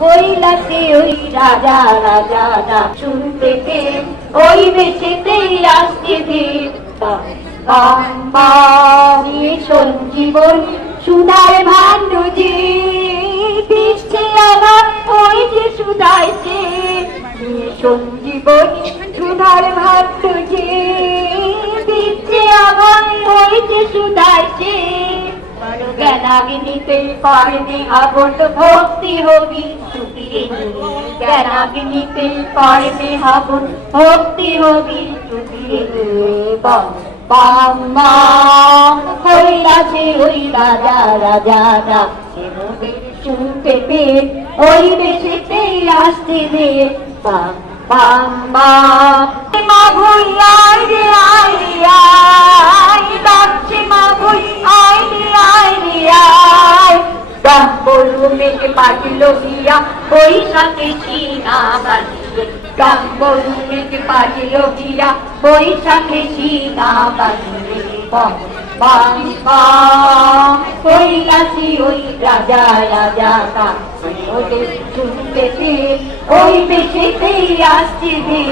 কৈলাসে ওই রাজা রাজা শুনতে পেয়ে ওই বেশেতেই আসছে দেব সঞ্জীবনী সুধার ভান্ডু যে দিচ্ছে আমার ওই যে সুধাইছে সঞ্জীবনী সুধার ভান্ডু যে দিচ্ছে আমার ওই যে সুধাইছে জ্ঞানাগ্নিতে পারেনি আগুন ভক্তি হবি জ্ঞানাগ্নিতে পারেনি আগুন ভক্তি হবি কৈলাসে ওই রাজা রাজা শুনতে পেয়ে ওই বেশেতেই আসতে রে মা ভুই আয় রে আয় রে আয় ডাকছে মা ভুই আয় রে আয় রে আয় মেঘে পাঠিল গিয়া বৈশাখে সীনা বাঁধিয়ে মেঘে পাঠিল গিয়া বৈশাখে সীনা বাঁধিয়ে কৈলাসী ওই রাজা রাজা ওদের শুনতে পেয়ে ওই বেশেতেই আসছে রে